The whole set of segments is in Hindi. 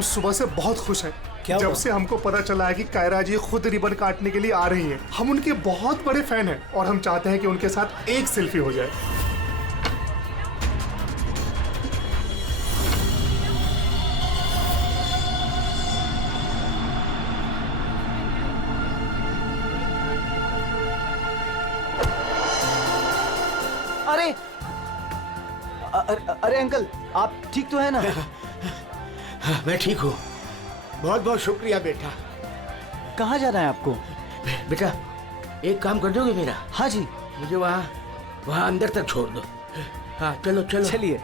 हम सुबह से बहुत खुश हैं। जब से हमको पता चला है कि कायरा जी खुद रिबन काटने के लिए आ रही हैं, हम उनके बहुत बड़े फैन हैं और हम चाहते हैं कि उनके साथ एक सेल्फी हो जाए। अरे अरे अंकल, आप ठीक तो है ना? मैं ठीक हूँ। बहुत बहुत शुक्रिया बेटा। कहाँ जाना है आपको? बेटा एक काम कर दोगे मेरा? हाँ जी। मुझे वहाँ अंदर तक छोड़ दो। हाँ चलो चलो। चलिए।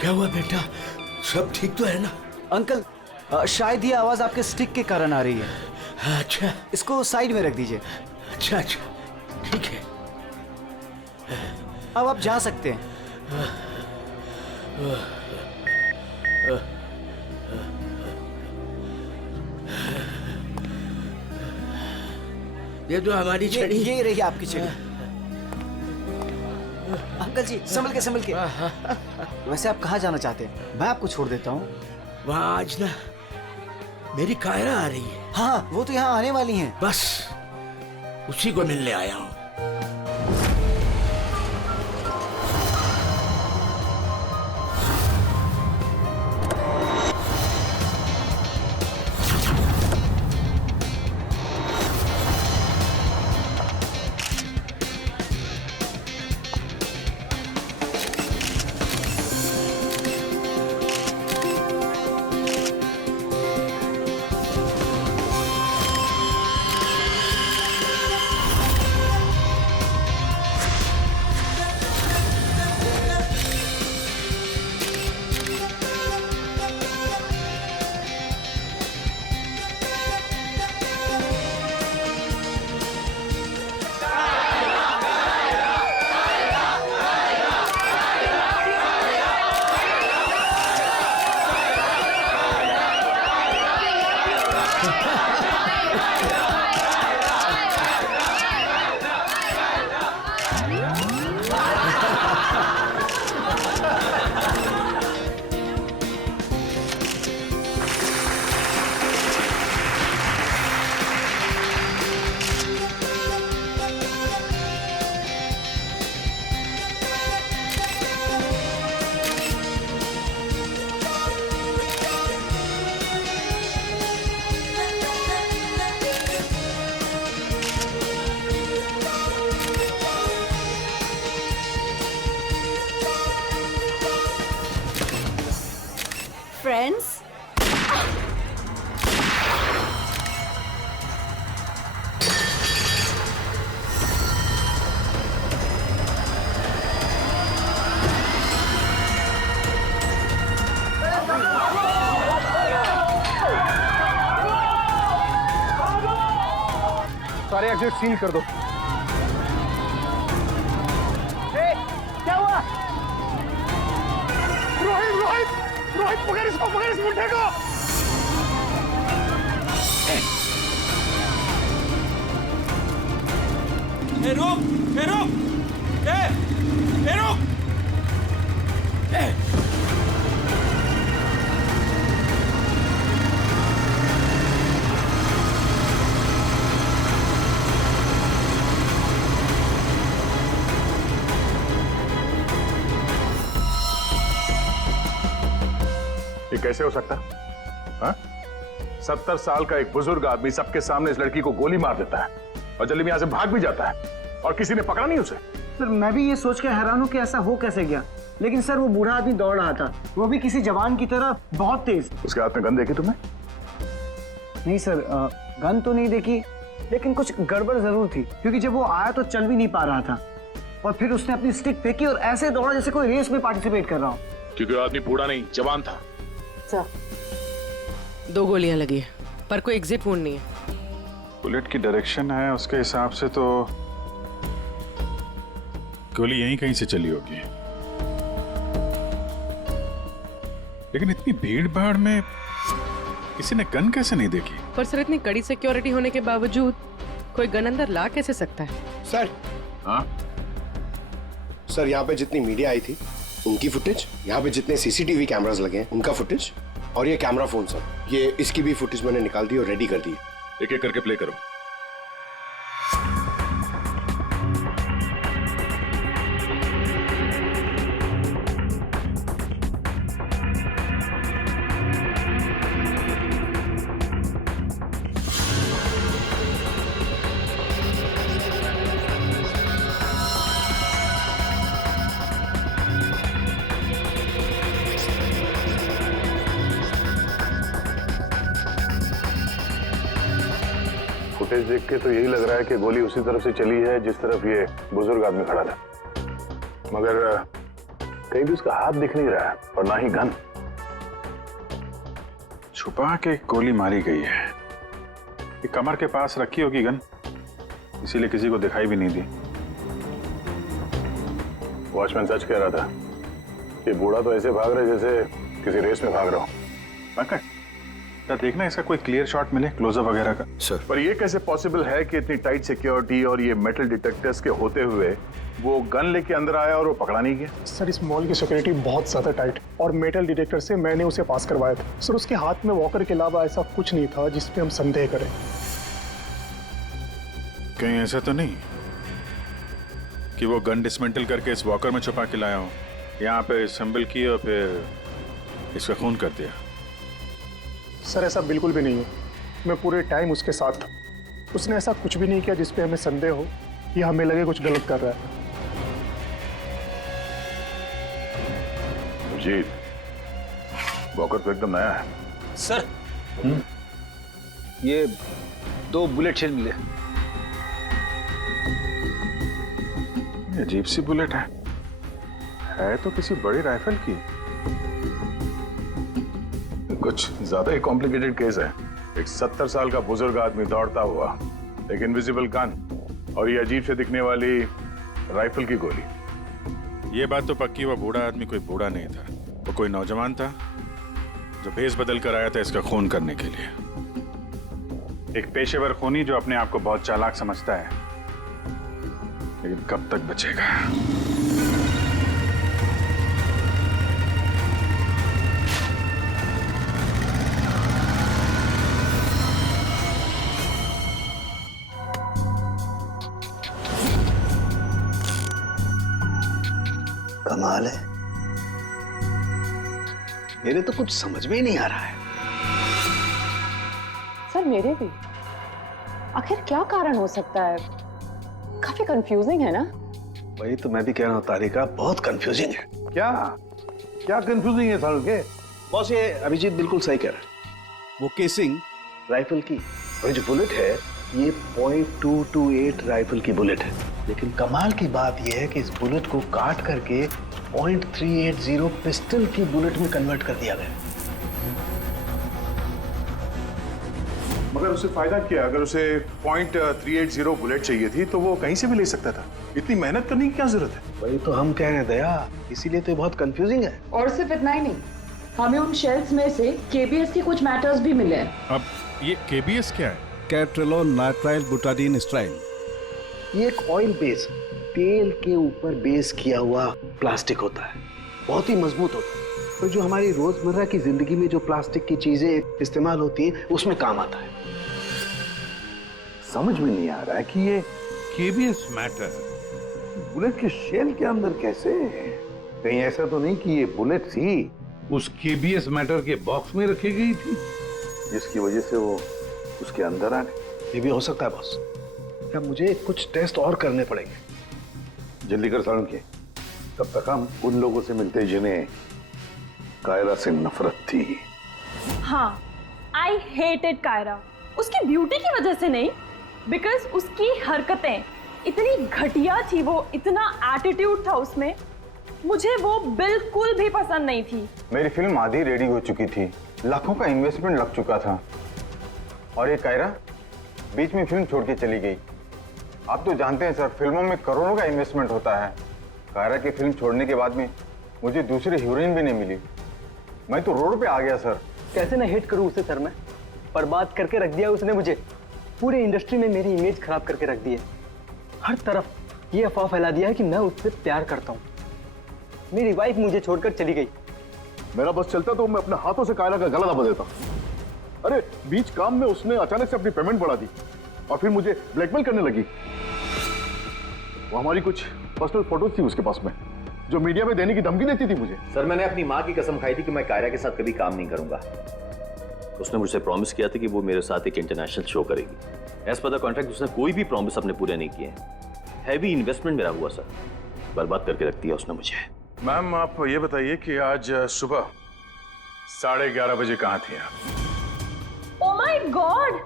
क्या हुआ बेटा, सब ठीक तो है ना? अंकल शायद ये आवाज आपके स्टिक के कारण आ रही है। अच्छा, इसको साइड में रख दीजिए। अच्छा अच्छा ठीक है। अब आप जा सकते हैं। ये जो हमारी छड़ी, ये रही आपकी छड़ी। अंकल जी संभल के। वैसे आप कहाँ जाना चाहते हैं? मैं आपको छोड़ देता हूँ। वहाँ आज ना मेरी कायरा आ रही है। हाँ वो तो यहाँ आने वाली हैं। बस उसी को मिलने आया हूँ। Friends? सारे एग्जिट सील कर दो। क्या हुआ? रोहित पकड़ इस मुंडे को। रुक। ये कैसे हो सकता? हाँ? 70 साल का एक बुजुर्ग आदमी सबके सामने इस लड़की को गोली मार देता है और जल्दी में यहां से भाग भी जाता है और किसी ने पकड़ा नहीं उसे। सर मैं भी ये सोच के हैरान हूँ कि ऐसा हो कैसे गया, लेकिन सर वो बूढ़ा आदमी दौड़ रहा था, वो भी किसी जवान की तरह बहुत तेज। उसके हाथ में गन देखी तुमने? नहीं सर, गन तो नहीं देखी, लेकिन कुछ गड़बड़ जरूर थी, क्योंकि जब वो आया तो चल भी नहीं पा रहा था और फिर उसने अपनी स्टिक फेंकी और ऐसे दौड़ा जैसे कोई रेस में पार्टिसिपेट कर रहा हो। क्योंकि वो आदमी बूढ़ा नहीं जवान था। 2 गोलियां लगी है पर कोई एग्जिट वुंड नहीं है। बुलेट की डायरेक्शन है उसके हिसाब से तो गोली यहीं कहीं से चली होगी, लेकिन इतनी भीड़ भाड़ में किसी ने गन कैसे नहीं देखी? पर सर इतनी कड़ी सिक्योरिटी होने के बावजूद कोई गन अंदर ला कैसे सकता है? सर। हाँ सर, यहाँ पे जितनी मीडिया आई थी उनकी फुटेज, यहाँ पे जितने सीसीटीवी कैमरास लगे हैं उनका फुटेज, और ये कैमरा फोन सर, ये इसकी भी फुटेज मैंने निकाल दी और रेडी कर दी। एक एक करके प्ले करो। फुटेज देख के तो यही लग रहा है कि गोली उसी तरफ से चली है जिस तरफ ये बुजुर्ग आदमी खड़ा था, मगर कहीं भी उसका हाथ दिख नहीं रहा है और ना ही गन। छुपा के गोली मारी गई है। ये कमर के पास रखी होगी गन, इसीलिए किसी को दिखाई भी नहीं दी। वॉचमैन सच कह रहा था, ये बूढ़ा तो ऐसे भाग रहा है जैसे किसी रेस में भाग रहा हो। पंकज, क्या देखना इसका कोई क्लियर शॉट मिले, क्लोजअप वगैरह का। सर पर ये कैसे पॉसिबल है कि इतनी टाइट सिक्योरिटी और ये मेटल डिटेक्टर्स के होते हुए वो गन लेके अंदर आया और वो पकड़ा नहीं गया? सर इस मॉल की सिक्योरिटी बहुत ज्यादा टाइट और मेटल डिटेक्टर से मैंने उसे पास करवाया था। सर उसके हाथ में वॉकर के अलावा ऐसा कुछ नहीं था जिस पे हम संदेह करें। कहीं ऐसा तो नहीं कि वो गन डिसमेंटल करके इस वॉकर में छुपा के लाया हो, यहाँ पे असेंबल की और फिर इसका खून कर दिया? सर ऐसा बिल्कुल भी नहीं है, मैं पूरे टाइम उसके साथ था। उसने ऐसा कुछ भी नहीं किया जिस पे हमें संदेह हो या हमें लगे कुछ गलत कर रहा है। जी, वॉकर तो एकदम नया है। सर ये 2 बुलेट शेल मिले। ये अजीब सी बुलेट है तो किसी बड़ी राइफल की। कुछ ज्यादा ही कॉम्प्लिकेटेड केस है। एक 70 साल का बुजुर्ग आदमी दौड़ता हुआ, एक इनविजिबल गन और ये अजीब से दिखने वाली राइफल की गोली। ये बात तो पक्की, वो बूढ़ा आदमी कोई बूढ़ा नहीं था, वो कोई नौजवान था जो भेष बदल कर आया था इसका खून करने के लिए। एक पेशेवर खूनी जो अपने आप को बहुत चालाक समझता है, लेकिन कब तक बचेगा? कमाल है, मेरे तो कुछ समझ में ही नहीं आ रहा है। सर मेरे भी। आखिर क्या कारण हो सकता है? काफी कंफ्यूजिंग है ना? वही तो मैं भी कह रहा हूँ तारिका, बहुत कंफ्यूजिंग है। क्या क्या कंफ्यूजिंग है सालों के? बॉस ये अभिजीत बिल्कुल सही कह रहा है। वो केसिंग राइफल की और जो बुलेट है ये .228 राइफल की बुलेट है, लेकिन कमाल की बात यह है कि इस बुलेट को काट करके .380 पिस्टल की बुलेट में कन्वर्ट कर दिया गया। मगर उसे फायदा क्या? अगर उसे .380 बुलेट चाहिए थी तो वो कहीं से भी ले सकता था। इतनी मेहनत करने की क्या जरूरत है? वही तो हम कह रहे हैं दया, इसीलिए तो बहुत कंफ्यूजिंग है। और सिर्फ इतना ही नहीं, हमें उन शेल्स में से केबीएस के कुछ मैटर्स भी मिले हैं। अब ये केबीएस क्या है? कैट्रेलोन नाइट्राइल बुटाडीन स्ट्राइन। ये एक ऑयल बेस, तेल के ऊपर बेस किया हुआ प्लास्टिक होता है, बहुत ही मजबूत होता है, और जो हमारी रोजमर्रा की जिंदगी में जो प्लास्टिक की चीजें इस्तेमाल होती हैं उसमें काम आता है। समझ में नहीं आ रहा है कि ये केबीएस मैटर बुलेट के शेल के अंदर कैसे? कहीं ऐसा तो नहीं कि ये बुलेट थी उस केबीएस मैटर के बॉक्स में रखी गई थी, जिसकी वजह से वो उसके अंदर आ गए? ये भी हो सकता है बॉस। क्या मुझे कुछ टेस्ट और करने पड़ेंगे? जल्दी कर सालों के, तब तक हम उन लोगों से मिलते जिन्हें कायरा से नफरत थी। हाँ, आई हेटेड कायरा। उसकी ब्यूटी की वजह से नहीं, बिकॉज उसकी हरकतें इतनी घटिया थी, वो इतना एटीट्यूड था उसमें, मुझे वो बिल्कुल भी पसंद नहीं थी। मेरी फिल्म आधी रेडी हो चुकी थी, लाखों का इन्वेस्टमेंट लग चुका था, और ये कायरा बीच में फिल्म छोड़ के चली गई। आप तो जानते हैं सर, फिल्मों में करोड़ों का इन्वेस्टमेंट होता है। कायरा की फिल्म छोड़ने के बाद में मुझे दूसरी हीरोइन भी नहीं मिली, मैं तो रोड पे आ गया सर। कैसे ना हिट करूं उसे सर, मैं बर्बाद करके रख दिया उसने मुझे। पूरी इंडस्ट्री में मेरी इमेज खराब करके रख दी है। हर तरफ ये अफवाह फैला दिया है कि मैं उससे प्यार करता हूँ। मेरी वाइफ मुझे छोड़कर चली गई। मेरा बस चलता तो मैं अपने हाथों से कायरा का गला दबा देता। अरे बीच काम में उसने अचानक से अपनी पेमेंट बढ़ा दी और फिर मुझे ब्लैकमेल करने लगी। वो हमारी कुछ पर्सनल फोटोज थी उसके पास में जो मीडिया में देने की धमकी देती थी मुझे। सर मैंने अपनी माँ की कसम खाई थी कि मैं कायरा के साथ कभी काम नहीं करूंगा। उसने मुझसे प्रॉमिस किया था कि वो मेरे साथ एक इंटरनेशनल शो करेगी। एज पर द कॉन्ट्रैक्ट उसने कोई भी प्रॉमिस अपने पूरे नहीं किए। हैवी इन्वेस्टमेंट मेरा हुआ सर, बर्बाद करके रख दिया उसने मुझे। मैम आप ये बताइए कि आज सुबह 11:30 बजे कहाँ थी आप? ओह माय गॉड,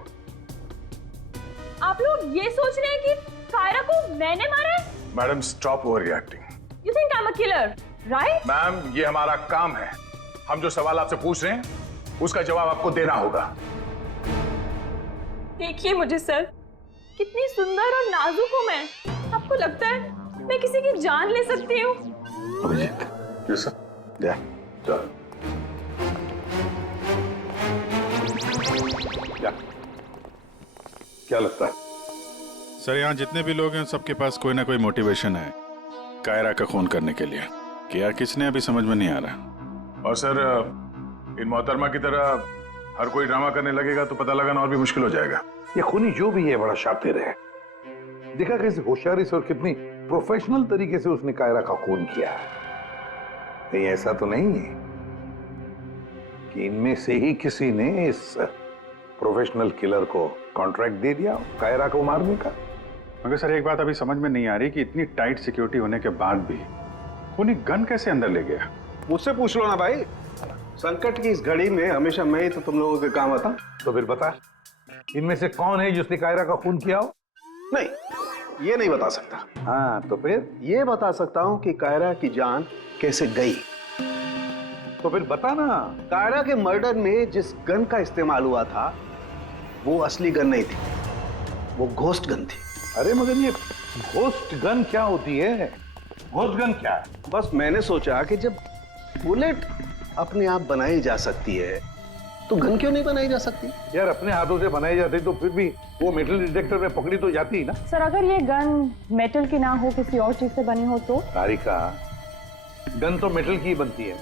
आप लोग ये सोच रहे हैं कि कायरा को मैंने मारा है? Madam stop over reacting. You think I'm a killer, right? Ma'am ये हमारा काम है, हम जो सवाल आपसे पूछ रहे हैं उसका जवाब आपको देना होगा। देखिए मुझे सर, कितनी सुंदर और नाजुक हूँ मैं। आपको लगता है मैं किसी की जान ले सकती हूँ? Yes sir. या चल क्या लगता है सर यहाँ जितने भी लोग हैं सबके पास कोई ना कोई मोटिवेशन है कायरा का खून करने के लिए। क्या किसने अभी समझ में नहीं आ रहा। और सर इन मोहतरमा की तरह हर कोई ड्रामा करने लगेगा तो पता लगाना और भी मुश्किल हो जाएगा। ये खूनी जो भी है बड़ा शातिर है। देखा कैसे होशियारी से और कितनी प्रोफेशनल तरीके से उसने कायरा का खून किया। कहीं ऐसा तो नहीं है कि इनमें से ही किसी ने इस प्रोफेशनल किलर को कॉन्ट्रैक्ट दे दिया कायरा को मारने का। मगर सर एक बात अभी समझ में नहीं आ रही कि इतनी टाइट सिक्योरिटी होने के बाद भी खूनी गन कैसे अंदर ले गया। मुझसे पूछ लो ना भाई, संकट की इस घड़ी में हमेशा मैं ही तो तुम लोगों के काम आता। तो फिर बता इनमें से कौन है जिसने कायरा का खून किया हो? नहीं, ये नहीं बता सकता। हाँ तो फिर ये बता सकता हूँ कि कायरा की जान कैसे गई। तो फिर बता ना। कायरा के मर्डर में जिस गन का इस्तेमाल हुआ था वो असली गन नहीं थी, वो घोस्ट गन थी। अरे मगर ये घोस्ट गन क्या होती है? घोस्ट गन क्या है? बस मैंने सोचा कि जब बुलेट अपने आप बनाई जा सकती है तो गन क्यों नहीं बनाई जा सकती? यार अपने हाथों से बनाई जाती तो फिर भी वो मेटल डिटेक्टर में पकड़ी तो जाती ही ना। सर अगर ये गन मेटल की ना हो किसी और चीज से बनी हो तो? तारिका गन तो मेटल की ही बनती है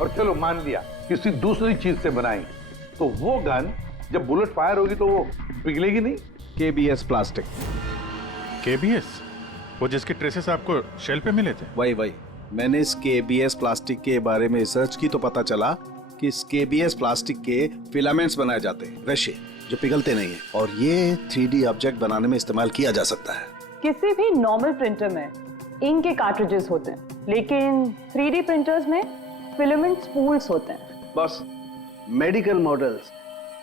और चलो मान लिया किसी दूसरी चीज से बनाई तो वो गन जब बुलेट फायर होगी तो वो पिघलेगी नहीं। KBS plastic. KBS वो जिसके ट्रेसेस आपको शेल पे मिले थे? वही मैंने इस KBS प्लास्टिक के बारे में रिसर्च की तो पता चला कि इस KBS प्लास्टिक के फिलामेंट्स बनाए जाते हैं, रेशे जो पिघलते नहीं है, और ये 3D ऑब्जेक्ट बनाने में इस्तेमाल किया जा सकता है। किसी भी नॉर्मल प्रिंटर में इंक के कार्ट्रिजेस होते हैं लेकिन 3D प्रिंटर्स में फिलामेंट स्पूल्स होते हैं। बस medical models,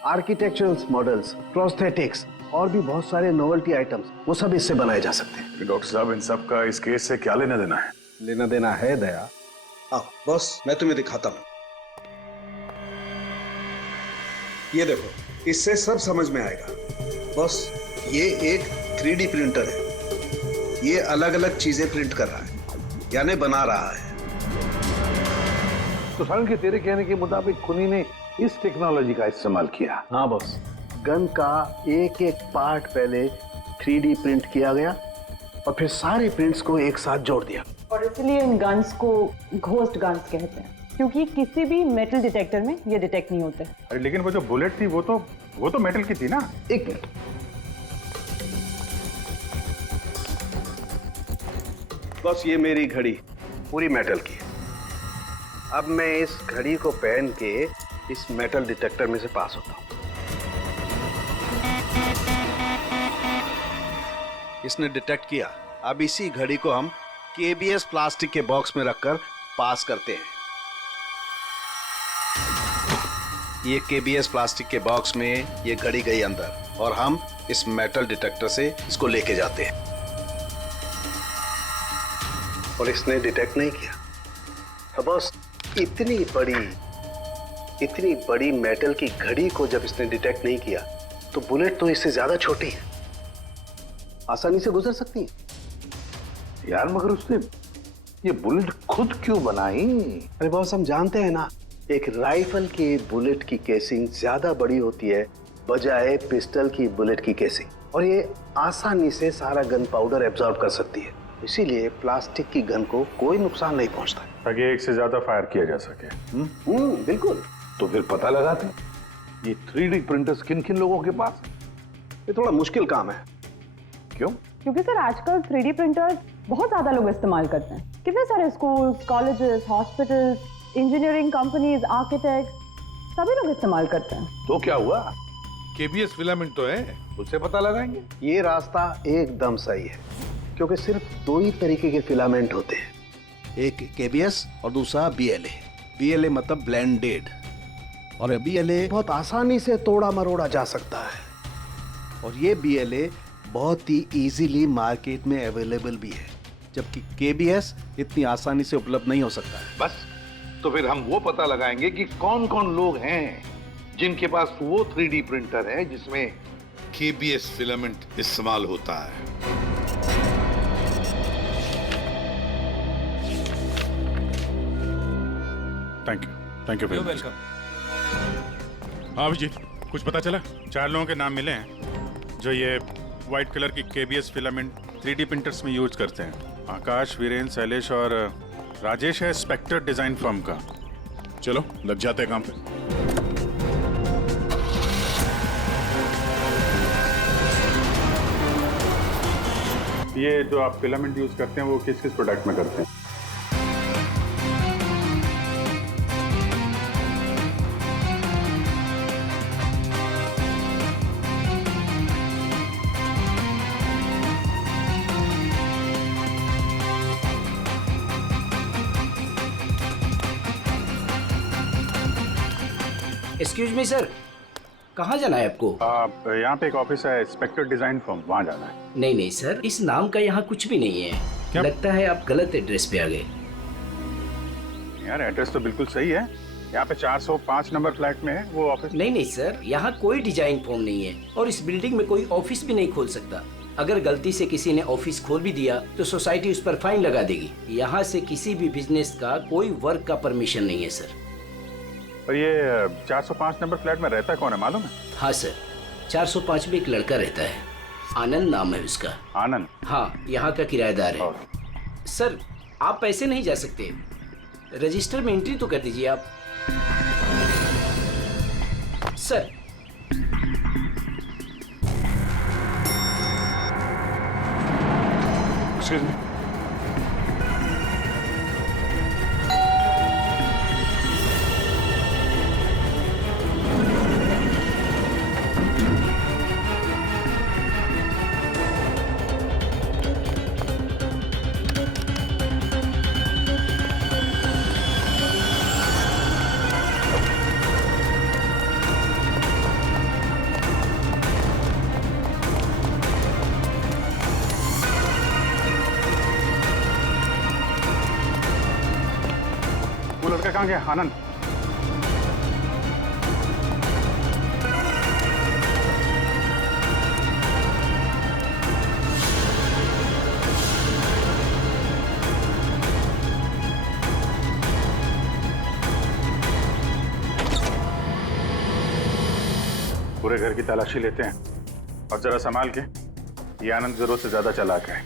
architectural models, prosthetics और भी बहुत सारे नोवेल्टी आइटम्स वो सब इससे बनाए जा सकते हैं। डॉक्टर साहब इन सब का इस केस से क्या लेना देना है? लेना देना है दया। आओ बॉस मैं तुम्हें दिखाता हूँ। ये देखो, इससे सब समझ में आएगा। बॉस ये एक 3D प्रिंटर है, ये अलग अलग चीजें प्रिंट कर रहा है यानी बना रहा है। तो सारण के तेरे कहने के मुताबिक खूनी ने इस टेक्नोलॉजी का इस्तेमाल किया? हाँ बॉस, गन का एक एक पार्ट पहले 3D प्रिंट किया गया और फिर सारे प्रिंट्स को एक साथ जोड़ दिया। और इसलिए इन गन्स को घोस्ट गन्स कहते हैं क्योंकि किसी भी मेटल डिटेक्टर में ये डिटेक्ट नहीं होते। अरे लेकिन वो जो बुलेट थी वो तो मेटल की थी ना। एक मिनट, बस ये मेरी घड़ी पूरी मेटल की है। अब मैं इस घड़ी को पहन के इस मेटल डिटेक्टर में से पास होता हूं। इसने डिटेक्ट किया। अब इसी घड़ी को हम KBS प्लास्टिक के बॉक्स में रखकर पास करते हैं। ये KBS प्लास्टिक के बॉक्स में ये घड़ी गई अंदर और हम इस मेटल डिटेक्टर से इसको लेके जाते हैं। और इसने डिटेक्ट नहीं किया। तो बस इतनी बड़ी मेटल की घड़ी को जब इसने डिटेक्ट नहीं किया तो बुलेट तो इससे ज्यादा छोटी है, आसानी से गुजर सकती है। यार मगर उसने ये बुलेट खुद क्यों बनाई? अरे बॉस हम जानते हैं ना, एक राइफल की बुलेट की केसिंग ज्यादा बड़ी होती है बजाय पिस्टल की बुलेट की केसिंग, और ये आसानी से सारा गन पाउडर एब्जॉर्ब कर सकती है। इसीलिए प्लास्टिक की गन को कोई नुकसान नहीं पहुंचता। ताकि एक से ज्यादा फायर किया जा सके। बिल्कुल। तो फिर पता लगाते ये 3D प्रिंटर्स किन किन लोगों के पास है? ये थोड़ा मुश्किल काम है। क्यों? क्योंकि सर आजकल 3D प्रिंटर्स बहुत ज्यादा लोग इस्तेमाल करते हैं। कितने सारे schools, colleges, hospitals, engineering companies, architects सभी लोग इस्तेमाल करते हैं। तो क्या हुआ? केबीएस फिलामेंट तो है, उससे पता लगाएंगे। ये रास्ता एकदम सही है, क्योंकि सिर्फ दो ही तरीके के फिलामेंट होते हैं, एक केबीएस और दूसरा बीएलए। बीएलए मतलब ब्लेंडेड, और बीएलए बहुत आसानी से तोड़ा मरोड़ा जा सकता है। और ये बीएलए बहुत ही इजीली मार्केट में अवेलेबल भी है, जबकि केबीएस इतनी आसानी से उपलब्ध नहीं हो सकता है। बस तो फिर हम वो पता लगाएंगे कि कौन कौन लोग हैं जिनके पास वो 3D प्रिंटर है जिसमें केबीएस फिलामेंट इस्तेमाल होता है। Thank you welcome. हाँ अभिजीत, कुछ पता चला? 4 लोगों के नाम मिले हैं जो ये व्हाइट कलर की केबीएस फिलामेंट 3D प्रिंटर्स में यूज करते हैं। आकाश, वीरेन, शैलेश और राजेश है स्पेक्टर डिजाइन फर्म का। चलो लग जाते हैं काम पे। ये जो आप फिलामेंट यूज करते हैं वो किस किस प्रोडक्ट में करते हैं? एक्सक्यूज मी सर, कहाँ जाना है आपको? यहाँ पे एक ऑफिस है स्पेक्टर डिजाइन फर्म, वहाँ जाना है। नहीं नहीं सर, इस नाम का यहाँ कुछ भी नहीं है। क्या? लगता है आप गलत एड्रेस पे आ गए। यार एड्रेस तो बिल्कुल सही है, यहाँ पे 405 नंबर फ्लैट में है वो ऑफिस। नहीं नहीं सर, यहाँ कोई डिजाइन फॉर्म नहीं है और इस बिल्डिंग में कोई ऑफिस भी नहीं खोल सकता। अगर गलती से किसी ने ऑफिस खोल भी दिया तो सोसाइटी उस पर फाइन लगा देगी। यहाँ से किसी भी बिजनेस का कोई वर्क का परमिशन नहीं है सर। और ये 405 नंबर फ्लैट में रहता कौन है मालूम है? हाँ सर, 405 में एक लड़का रहता है, आनंद नाम है उसका। आनंद? हाँ, यहाँ का किराएदार है। सर आप पैसे नहीं जा सकते, रजिस्टर में एंट्री तो कर दीजिए आप। सर एक्सक्यूज मी, वो लड़का कहाँ गया? आनंद? पूरे घर की तलाशी लेते हैं और जरा संभाल के। ये आनंद जरूरत से ज्यादा चालाक है,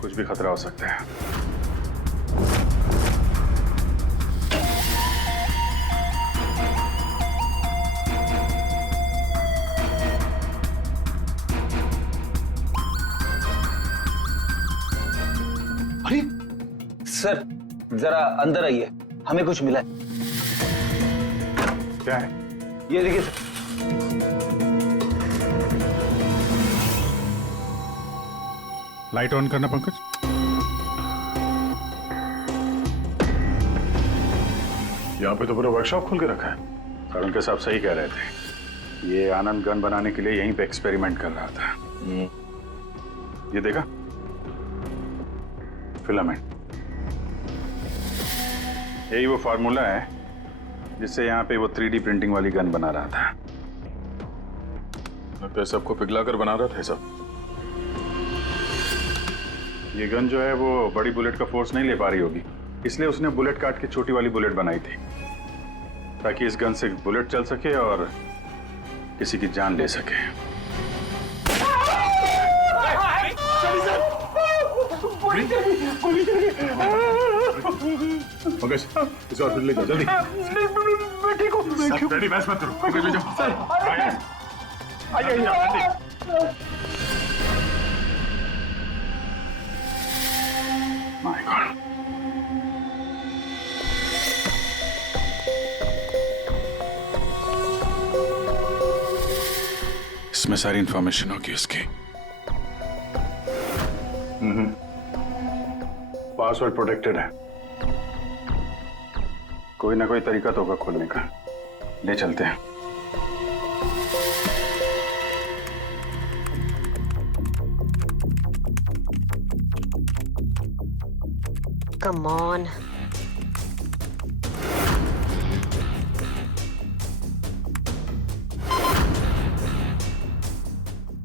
कुछ भी खतरा हो सकता है। अरे सर जरा अंदर आइए, हमें कुछ मिला है। क्या है? ये देखिए सर। लाइट ऑन करना पंकज। यहाँ पे तो पूरा वर्कशॉप खोल के रखा है। करुण के साहब सही कह रहे थे, ये आनंद गन बनाने के लिए यहीं पे एक्सपेरिमेंट कर रहा था। ये देखा फिलामेंट, यही वो फार्मूला है जिससे यहाँ पे वो 3D प्रिंटिंग वाली गन बना रहा था। लगता है सबको पिघला कर बना रहा था सब। ये गन जो है वो बड़ी बुलेट का फोर्स नहीं ले पा रही होगी, इसलिए उसने बुलेट काट के छोटी वाली बुलेट बनाई थी, ताकि इस गन से बुलेट चल सके और किसी की जान ले सके। अभी पंकज इसे हॉस्पिटल ले जाओ जल्दी। मैं ठीक हूँ। रेडी बस मत करो, पंकज ले जाओ। आइए। माय गॉड, इसमें सारी इंफॉर्मेशन होगी उसकी। पासवर्ड प्रोटेक्टेड है। कोई ना कोई तरीका तो होगा खोलने का, ले चलते हैं। Come on.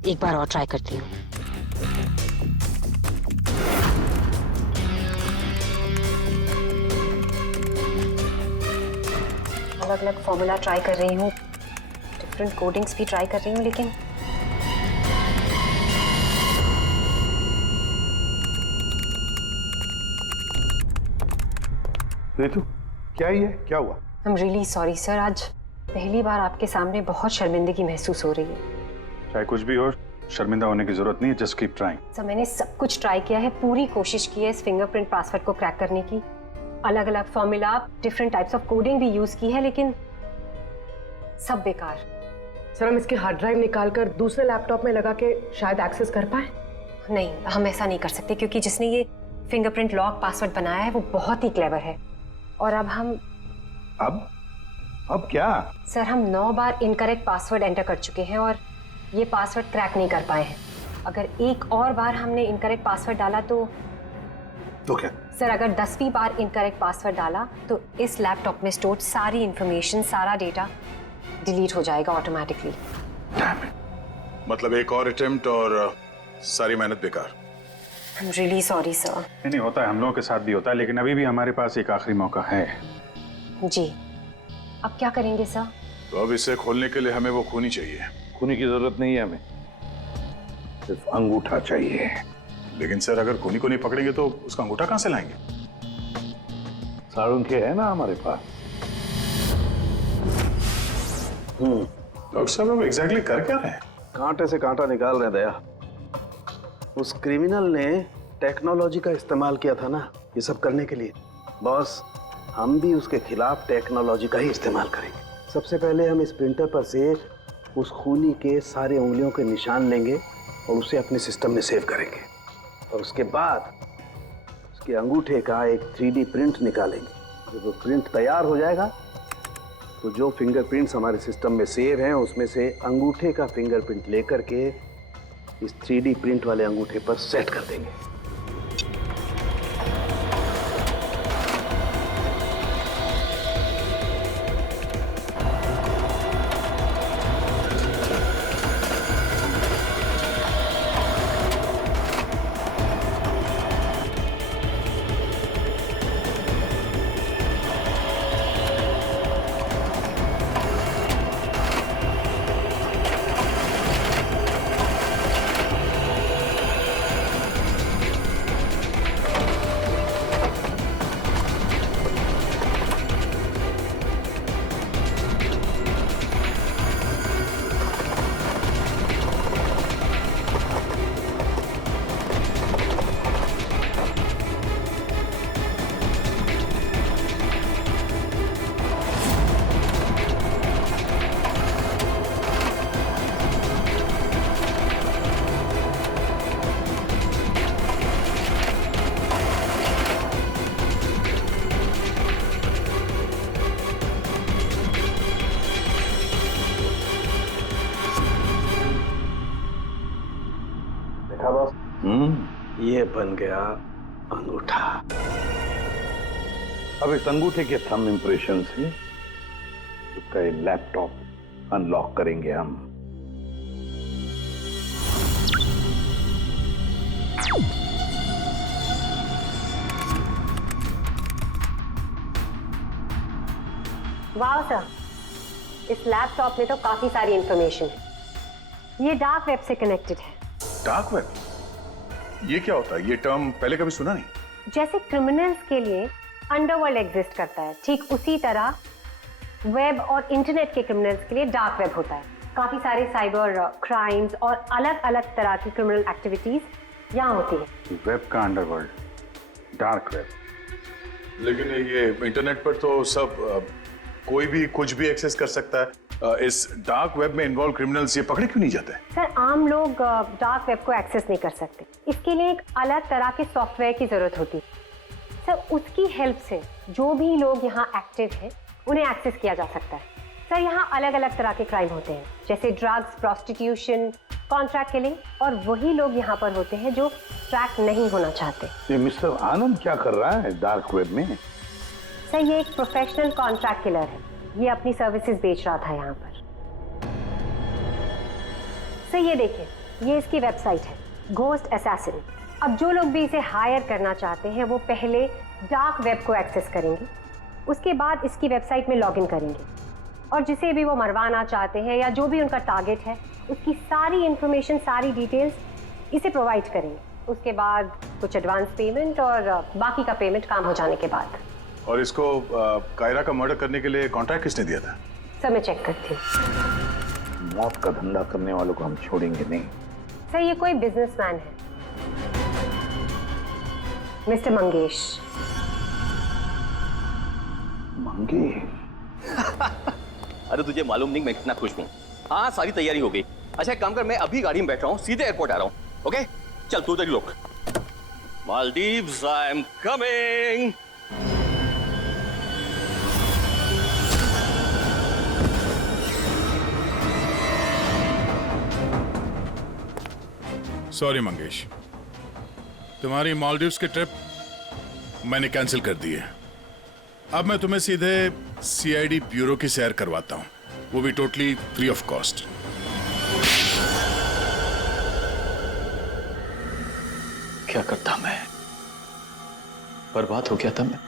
एक बार और ट्राई करती हूँ। अलग अलग फॉर्मूला ट्राई कर रही हूँ, डिफरेंट कोडिंग्स भी ट्राई कर रही हूँ, लेकिन रितु, क्या ही है, क्या हुआ? I'm really sorry सर, आज पहली बार आपके सामने बहुत शर्मिंदगी महसूस हो रही है। चाहे कुछ भी हो, शर्मिंदा होने की जरूरत नहीं है, जस्ट कीप ट्राइंग। सर मैंने सब कुछ ट्राई किया है, पूरी कोशिश की है इस फिंगरप्रिंट पासवर्ड को क्रैक करने की, अलग अलग formula, different types of coding भी यूज की है, लेकिन सब बेकार। सर हम इसकी हार्ड ड्राइव निकाल कर दूसरे लैपटॉप में लगा के शायद एक्सेस कर पाए। नहीं, हम ऐसा नहीं कर सकते क्योंकि जिसने ये फिंगरप्रिंट लॉक पासवर्ड बनाया है वो बहुत ही क्लेवर है। और अब हम अब क्या? सर हम 9 बार इनकरेक्ट पासवर्ड एंटर कर चुके हैं और ये पासवर्ड क्रैक नहीं कर पाए हैं। अगर एक और बार हमने इनकरेक्ट पासवर्ड डाला तो क्या? सर अगर 10वीं बार इनकरेक्ट पासवर्ड डाला तो इस लैपटॉप में स्टोर्ड सारी इंफॉर्मेशन, सारा डेटा डिलीट हो जाएगा ऑटोमेटिकली। मतलब एक और अटेम्प्ट और सारी मेहनत बेकार। I'm really sorry sir। नहीं होता है, हम लोगों के साथ भी होता है, लेकिन अभी भी हमारे पास एक आखिरी मौका है। जी, अब क्या करेंगे सर? तो अब इसे खोलने के लिए हमें वो खूनी चाहिए। खूनी की जरूरत नहीं है हमें, सिर्फ अंगूठा चाहिए। लेकिन सर अगर खूनी को नहीं पकड़ेंगे तो उसका अंगूठा कहां से लाएंगे? साड़ुंखे है ना हमारे पास। डॉक्टर साहब अब एग्जैक्टली कर क्या रहे हैं? कांटे से कांटा निकाल रहे दया। उस क्रिमिनल ने टेक्नोलॉजी का इस्तेमाल किया था ना ये सब करने के लिए। बॉस, हम भी उसके खिलाफ टेक्नोलॉजी का ही इस्तेमाल करेंगे। सबसे पहले हम इस प्रिंटर पर से उस खूनी के सारे उंगलियों के निशान लेंगे और उसे अपने सिस्टम में सेव करेंगे, और उसके बाद उसके अंगूठे का एक 3D प्रिंट निकालेंगे। जब वो प्रिंट तैयार हो जाएगा तो जो फिंगरप्रिंट्स हमारे सिस्टम में सेव हैं उसमें से अंगूठे का फिंगरप्रिंट लेकर के इस 3D प्रिंट वाले अंगूठे पर सेट कर देंगे। ये बन गया अंगूठा। अब इस अंगूठे के थंब इंप्रेशन से उसका ये लैपटॉप अनलॉक करेंगे हम। वाह सर, इस लैपटॉप में तो काफी सारी इंफॉर्मेशन है। ये डार्क वेब से कनेक्टेड है। Dark web? ये क्या होता है? ये टर्म पहले कभी सुना नहीं। जैसे क्रिमिनल्स के लिए अंडरवर्ल्ड एग्जिस्ट करता है, ठीक उसी तरह वेब और इंटरनेट के क्रिमिनल्स के लिए डार्क वेब होता है। काफी सारे साइबर क्राइम्स और अलग अलग तरह की क्रिमिनल एक्टिविटीज यहाँ होती है। वेब का अंडरवर्ल्ड, डार्क वेब। लेकिन ये इंटरनेट पर तो सब कोई भी कुछ भी एक्सेस कर सकता है। इस डार्क वेब में इन्वॉल्व क्रिमिनल्स ये पकड़े क्यों नहीं जाते? सर, आम लोग डार्क वेब को एक्सेस नहीं कर सकते। इसके लिए एक अलग तरह के सॉफ्टवेयर की जरूरत होती है। सर, उसकी हेल्प से जो भी लोग यहाँ एक्टिव हैं उन्हें एक्सेस किया जा सकता है। सर, यहाँ अलग अलग तरह के क्राइम होते हैं, जैसे ड्रग्स, प्रोस्टिट्यूशन, कॉन्ट्रैक्ट किलिंग, और वही लोग यहाँ पर होते हैं जो ट्रैक नहीं होना चाहते। ये मिस्टर आनंद क्या कर रहा है डार्क वेब में? सर, ये एक प्रोफेशनल कॉन्ट्रैक्ट किलर है। ये अपनी सर्विसेज बेच रहा था यहाँ पर। सर, ये देखिए, ये इसकी वेबसाइट है, घोस्ट असैसिन। अब जो लोग भी इसे हायर करना चाहते हैं वो पहले डार्क वेब को एक्सेस करेंगे, उसके बाद इसकी वेबसाइट में लॉगिन करेंगे, और जिसे भी वो मरवाना चाहते हैं या जो भी उनका टारगेट है उसकी सारी इंफॉर्मेशन, सारी डिटेल्स इसे प्रोवाइड करेंगे। उसके बाद कुछ एडवांस पेमेंट और बाकी का पेमेंट काम हो जाने के बाद। और इसको कायरा का मर्डर करने के लिए कॉन्ट्रैक्ट किसने दिया था? सर, मैं चेक करती हूँ। मौत का धंधा करने वालों को हम छोड़ेंगे नहीं। सर, ये कोई बिजनेसमैन है, मिस्टर मंगेश। अरे तुझे मालूम नहीं मैं कितना खुश हूँ। हाँ, सारी तैयारी हो गई। अच्छा, एक काम कर, मैं अभी गाड़ी में बैठ रहा हूँ, सीधे एयरपोर्ट आ रहा हूँ। ओके, चल तू उधर ही रुक। Maldives, I am coming. Sorry Mangesh, तुम्हारी मालदीव्स की ट्रिप मैंने कैंसिल कर दी है। अब मैं तुम्हें सीधे सीआईडी ब्यूरो की सैर करवाता हूँ, वो भी टोटली फ्री ऑफ कॉस्ट। क्या करता मैं? बर्बाद हो गया था मैं।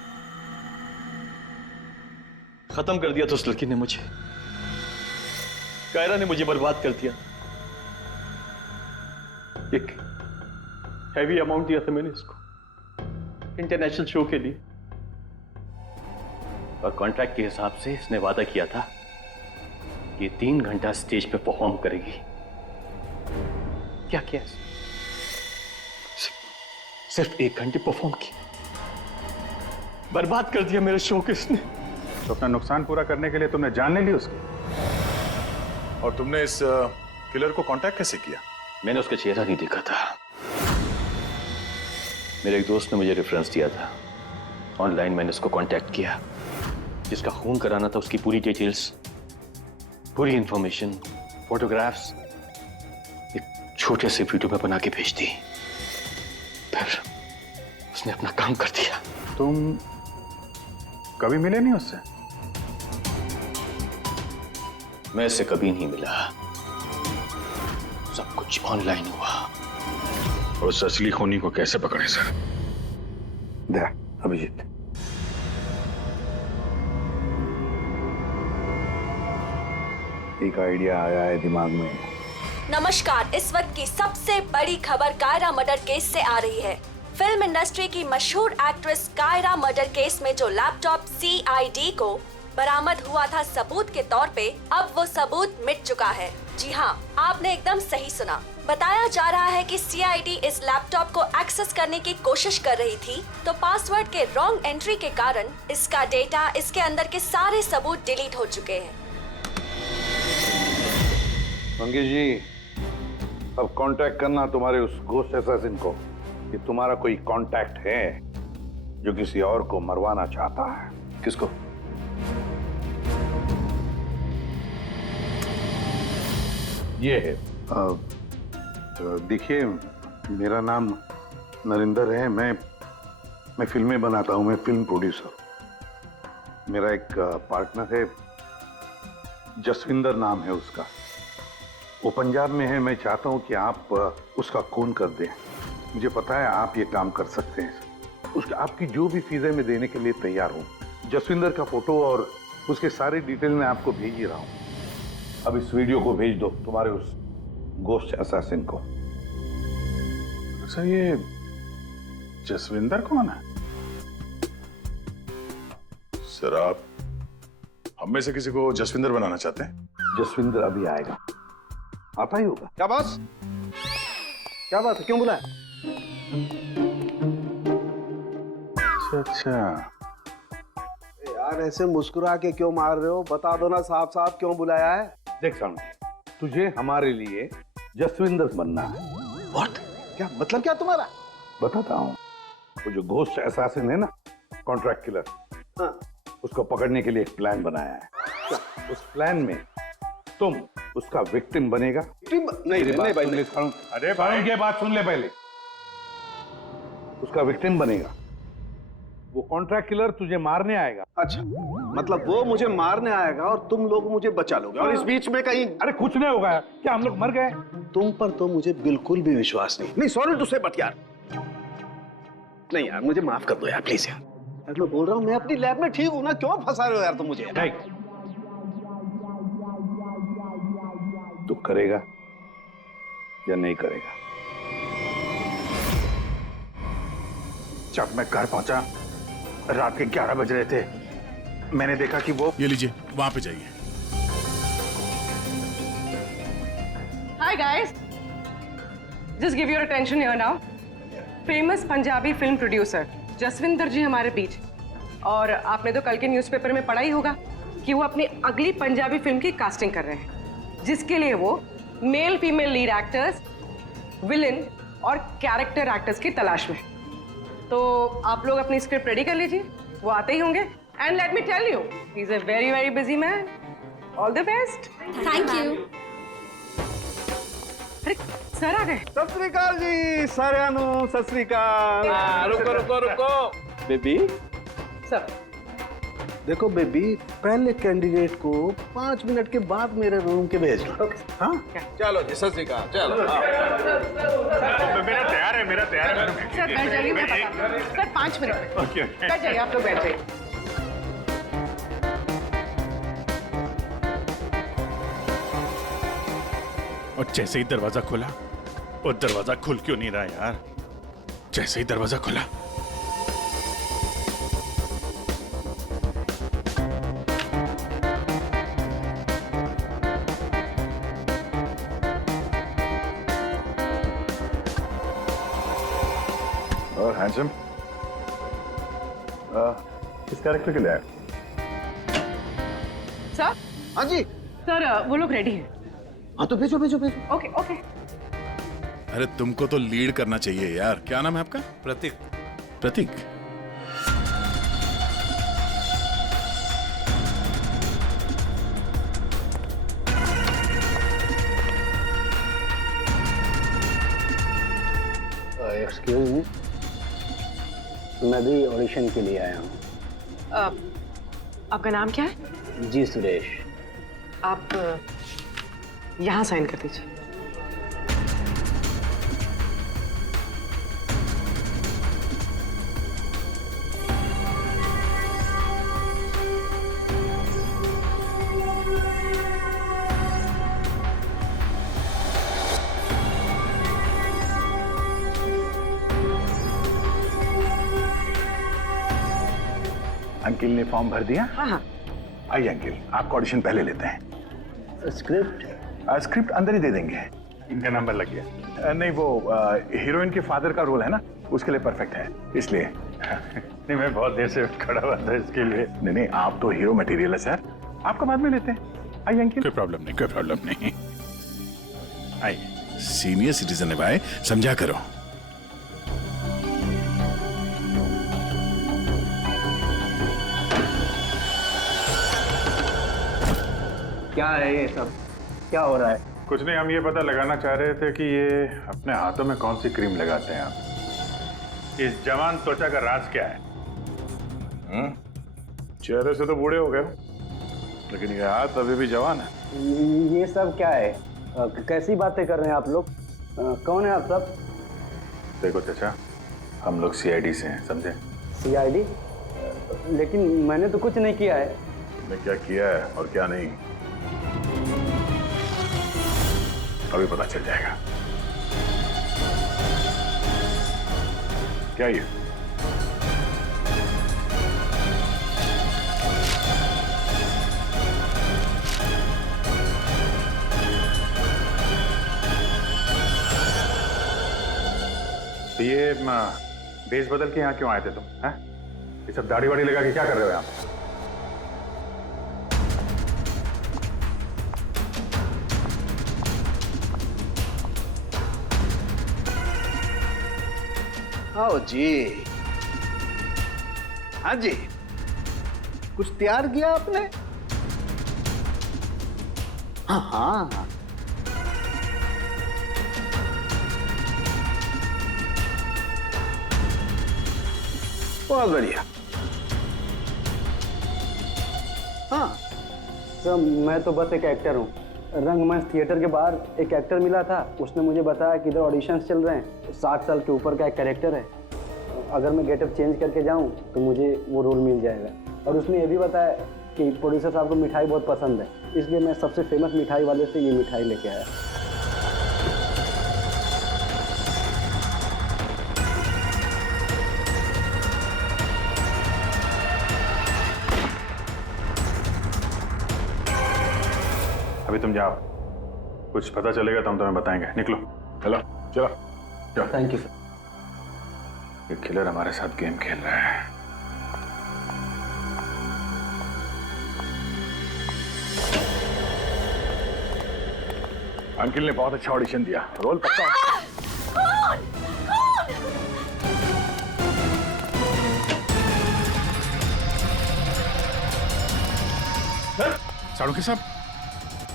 खत्म कर दिया तो उस लड़की ने मुझे, कायरा ने मुझे बर्बाद कर दिया। एक हैवी अमाउंट दिया था मैंने इसको इंटरनेशनल शो के लिए, और कॉन्ट्रैक्ट के हिसाब से इसने वादा किया था कि 3 घंटा स्टेज पे परफॉर्म करेगी। क्या किया? सिर्फ 1 घंटे परफॉर्म की, बर्बाद कर दिया मेरे शो को इसने। तो अपना नुकसान पूरा करने के लिए तुमने जान ले ली उसकी, और तुमने इस किलर को कांटेक्ट कैसे किया? मैंने उसका चेहरा नहीं देखा था। मेरे एक दोस्त ने मुझे रेफरेंस दिया था, ऑनलाइन मैंने उसको कांटेक्ट किया। जिसका खून कराना था उसकी पूरी डिटेल्स, पूरी इंफॉर्मेशन, फोटोग्राफ्स एक छोटे से वीडियो में बना के भेज दी। फिर उसने अपना काम कर दिया। तुम कभी मिले नहीं उससे? मैं इससे कभी नहीं मिला, सब कुछ ऑनलाइन हुआ। और उस असली खूनी को कैसे पकड़े सर? अभिजीत, एक आइडिया आया है दिमाग में। नमस्कार, इस वक्त की सबसे बड़ी खबर कायरा मर्डर केस से आ रही है। फिल्म इंडस्ट्री की मशहूर एक्ट्रेस कायरा मर्डर केस में जो लैपटॉप CID को बरामद हुआ था सबूत के तौर पे, अब वो सबूत मिट चुका है। जी हाँ, आपने एकदम सही सुना। बताया जा रहा है कि CID इस लैपटॉप को एक्सेस करने की कोशिश कर रही थी, तो पासवर्ड के रॉन्ग एंट्री के कारण इसका डेटा, इसके अंदर के सारे सबूत डिलीट हो चुके हैं। मंगेश जी, अब कांटेक्ट करना तुम्हारे उस घोस्ट असैसिन को कि तुम्हारा कोई कांटेक्ट है जो किसी और को मरवाना चाहता है। किसको? ये है। देखिए, मेरा नाम नरेंद्र है। मैं फिल्में बनाता हूँ, मैं फिल्म प्रोड्यूसर। मेरा एक पार्टनर है, जसविंदर नाम है उसका। वो पंजाब में है। मैं चाहता हूँ कि आप उसका खून कर दें। मुझे पता है आप ये काम कर सकते हैं। उसके आपकी जो भी फीसें मैं देने के लिए तैयार हूँ। जसविंदर का फोटो और उसके सारे डिटेल मैं आपको भेज ही रहा हूँ। अब इस वीडियो को भेज दो तुम्हारे उस घोस्ट असैसिन को। अच्छा, ये जसविंदर कौन है? सर, आप हम में से किसी को जसविंदर बनाना चाहते हैं? जसविंदर अभी आएगा, आता ही होगा। क्या बॉस? क्या बात है, क्यों बुलाया? अच्छा, यार ऐसे मुस्कुरा के क्यों मार रहे हो? बता दो ना साफ साफ क्यों बुलाया है। देख साउंड, तुझे हमारे लिए जसविंदर बनना है। What? क्या मतलब क्या तुम्हारा? बताता हूँ। वो जो घोस्ट असैसिन है ना, कॉन्ट्रैक्ट किलर, हाँ। उसको पकड़ने के लिए एक प्लान बनाया है। क्या? उस प्लान में तुम उसका विक्टिम बनेगा। नहीं भाई, अरे भाई की बात सुन ले पहले। उसका विक्टिम बनेगा, वो कॉन्ट्रैक्ट किलर तुझे मारने आएगा। अच्छा, मतलब वो मुझे मारने आएगा और तुम लोग मुझे बचा लोगे, और इस बीच में कहीं अरे कुछ नहीं होगा। क्या हम लोग मर गए? तुम पर तो मुझे बिल्कुल भी विश्वास नहीं। सॉरी टू से, बट यार नहीं यार, मुझे माफ कर दो यार, प्लीज यार। मैं बोल रहा हूँ, मैं अपनी लैब में ठीक हूँ ना, क्यों फंसा रहे हो यार तुम मुझे? नहीं, तू करेगा या नहीं करेगा? जब मैं घर पहुंचा, रात के 11 बज रहे थे, मैंने देखा कि वो, ये लीजिए, वहां पे जाइए। Hi guys, just give your attention here now. Famous Punjabi film producer Jasvinder ji हमारे बीच। और आपने तो कल के न्यूज़पेपर में पढ़ा ही होगा कि वो अपनी अगली पंजाबी फिल्म की कास्टिंग कर रहे हैं, जिसके लिए वो male female lead actors, villain और कैरेक्टर एक्टर्स की तलाश में। तो आप लोग अपनी स्क्रिप्ट रेडी कर लीजिए, वो आते ही होंगे। And let me tell you, he is a very very busy man. All the best. Thank you. अरे सर आ गए। सत श्री अकाल जी, साਰਿਆਂ ਨੂੰ सत श्री अकाल। रुको बेबी। सर देखो बेबी, पहले कैंडिडेट को 5 मिनट के बाद मेरे रूम के भेज लो। हाँ, चलो जी, सत श्री अकाल। चलो मेरा तैयार है। सर बैठ जाइए, मैं बता दूं। सर 5 मिनट में बैठ जाइए, आप लोग बैठ जाइए। और जैसे ही दरवाजा खुला, और दरवाजा खुल क्यों नहीं रहा यार? जैसे ही दरवाजा खुला, और हैंडसम, किस कैरेक्टर के लिए आए? सर। हाँ जी सर, वो लोग रेडी हैं। हाँ तो भेजो। Okay okay. अरे तुमको तो लीड करना चाहिए यार। क्या नाम है आपका? प्रतीक। एक्सक्यूज मी, मैं भी ऑडिशन के लिए आया हूँ। आपका नाम क्या है? जी सुरेश। आप यहाँ साइन कर दीजिए। अंकिल ने फॉर्म भर दिया? हाँ। आइए अंकिल, आपका ऑडिशन पहले लेते हैं। स्क्रिप्ट अंदर ही दे देंगे। इनका नंबर लग गया। नहीं, वो हीरोइन के फादर का रोल है ना, उसके लिए परफेक्ट है, इसलिए। नहीं, मैं बहुत देर से खड़ा हुआ था इसके लिए। नहीं, आप तो हीरो मटेरियल है सर, आपका बाद में लेते हैं। आइए अंकिल। कोई प्रॉब्लम नहीं। आइए, सीनियर सिटीजन है भाई, समझा करो। क्या है ये सब? क्या हो रहा है? कुछ नहीं, हम ये पता लगाना चाह रहे थे कि ये अपने हाथों में कौन सी क्रीम लगाते हैं आप। इस जवान त्वचा का राज क्या है? चेहरे से तो बूढ़े हो गए हो, लेकिन ये हाथ अभी भी जवान है। ये सब क्या है? कैसी बातें कर रहे हैं आप लोग? कौन है आप सब? देखो चाचा, हम लोग CID से हैं, समझे? CID? लेकिन मैंने तो कुछ नहीं किया है। मैं क्या किया है और क्या नहीं, अभी पता चल जाएगा। क्या ये? तो ये भेष बदल के यहाँ क्यों आए थे तुम? हैं? ये सब दाढ़ी वाड़ी लगा के क्या कर रहे हो यहाँ पे? आओ जी। हाँ जी, कुछ तैयार किया आपने? हाँ हाँ, बहुत बढ़िया। हाँ सर, मैं तो बस एक एक्टर हूँ। रंगमंच थिएटर के बाहर एक एक्टर मिला था, उसने मुझे बताया कि इधर ऑडिशंस चल रहे हैं, 60 साल के ऊपर का एक कैरेक्टर है, अगर मैं गेटअप चेंज करके जाऊँ तो मुझे वो रोल मिल जाएगा। और उसने ये भी बताया कि प्रोड्यूसर साहब को मिठाई बहुत पसंद है, इसलिए मैं सबसे फेमस मिठाई वाले से ये मिठाई लेके आया। अभी तुम जाओ, कुछ पता चलेगा तो हम तुम्हें बताएंगे। निकलो, चलो चलो चलो। Thank you sir. ये किलर हमारे साथ गेम खेल रहा है। अंकिल ने बहुत अच्छा ऑडिशन दिया, रोल पक्का। साड़ू साहब,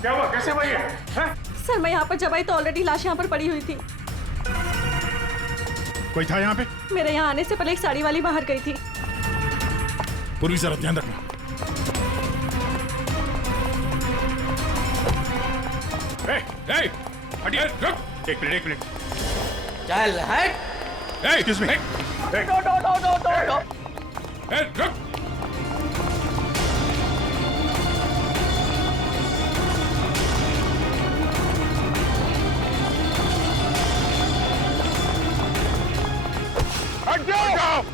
क्या हुआ? कैसे हुआ ये? सर मैं यहाँ पर जब आई तो ऑलरेडी लाश यहाँ पर पड़ी हुई थी। कोई था यहाँ पे? मेरे यहाँ आने से पहले एक साड़ी वाली बाहर गई थी। पूर्वी जरा ध्यान रखना। हटिए, रुक। एक मिनट। चल हट। Excuse me. रुक।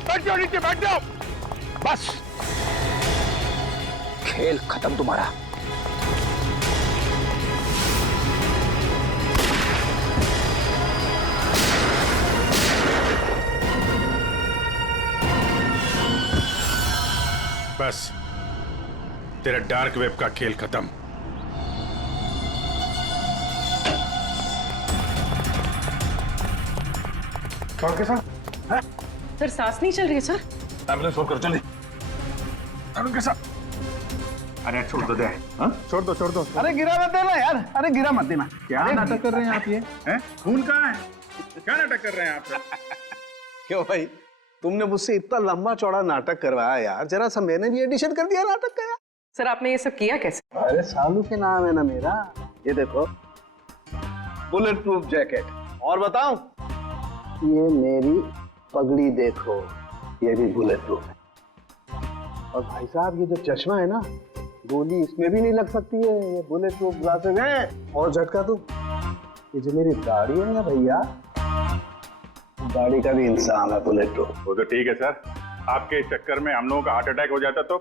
बैठ जाओ नीचे, बैठ जाओ। बस खेल खत्म तुम्हारा। बस तेरा डार्क वेब का खेल खत्म। डॉक्टर साहब, सर सांस नहीं चल रही है सर। एम्बुलेंस फोन कर, चले। अरुण के साथ। अरे छोड़ दो दे। हाँ? छोड़ दो। अरे गिरा मत देना यार, अरे गिरा मत देना। क्या नाटक कर रहे हैं आप ये? हैं? खून कहाँ है? क्या नाटक कर रहे हैं आप? क्यों भाई, तुमने मुझसे इतना लंबा चौड़ा नाटक करवाया यार, जरा सा मैंने भी एडिशन कर दिया नाटक का यार। सर आपने ये सब किया कैसे? अरे सालू के नाम है ना मेरा। ये देखो, बुलेट प्रूफ जैकेट। और बताऊं, ये मेरी पगड़ी देखो, ये भी बुलेट प्रूफ है। और भाई साहब, ये जो चश्मा है ना, गोली इसमें भी नहीं लग सकती है, ये बुलेट प्रूफ ग्लासेस हैं। और झटका तू, ये जो मेरी दाढ़ी है ना भैया, दाढ़ी का भी इंसान है बुलेट प्रूफ। वो तो ठीक है सर, आपके चक्कर में हम लोगों का हार्ट अटैक हो जाता तो